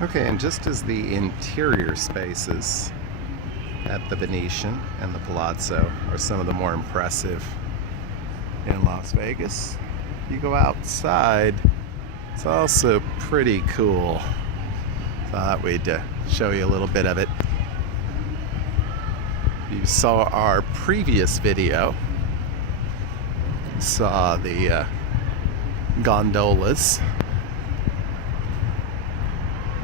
Okay, and just as the interior spaces at the Venetian and the Palazzo are some of the more impressive in Las Vegas, you go outside, it's also pretty cool. Thought we'd show you a little bit of it. You saw our previous video, you saw the gondolas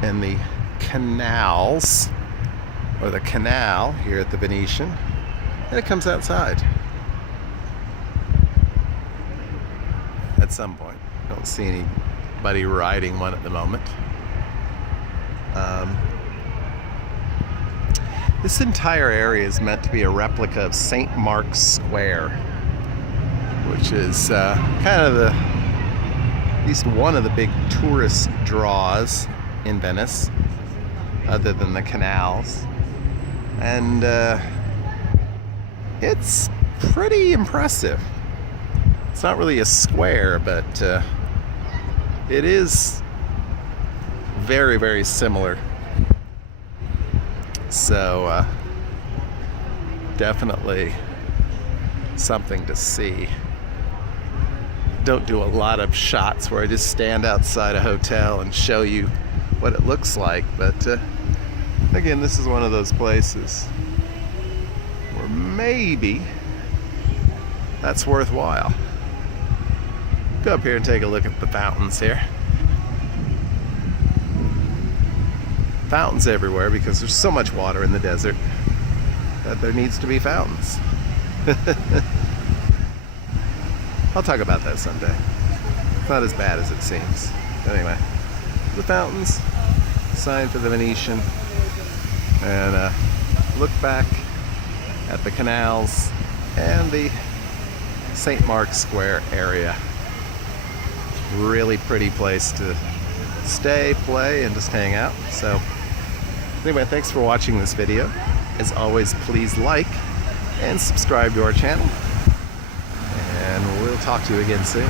and the canals, or the canal here at the Venetian, and it comes outside at some point. Don't see anybody riding one at the moment. This entire area is meant to be a replica of St. Mark's Square, which is kind of at least one of the big tourist draws in Venice, other than the canals. And it's pretty impressive. It's not really a square, but it is very, very similar. So definitely something to see. Don't do a lot of shots where I just stand outside a hotel and show you what it looks like, but again, this is one of those places where maybe that's worthwhile. Go up here and take a look at the fountains here. Fountains everywhere because there's so much water in the desert that there needs to be fountains. I'll talk about that someday. It's not as bad as it seems. Anyway, the fountains, sign for the Venetian, and look back at the canals and the St. Mark's Square area. Really pretty place to stay, play, and just hang out. So anyway, thanks for watching this video. As always, please like and subscribe to our channel, and we'll talk to you again soon.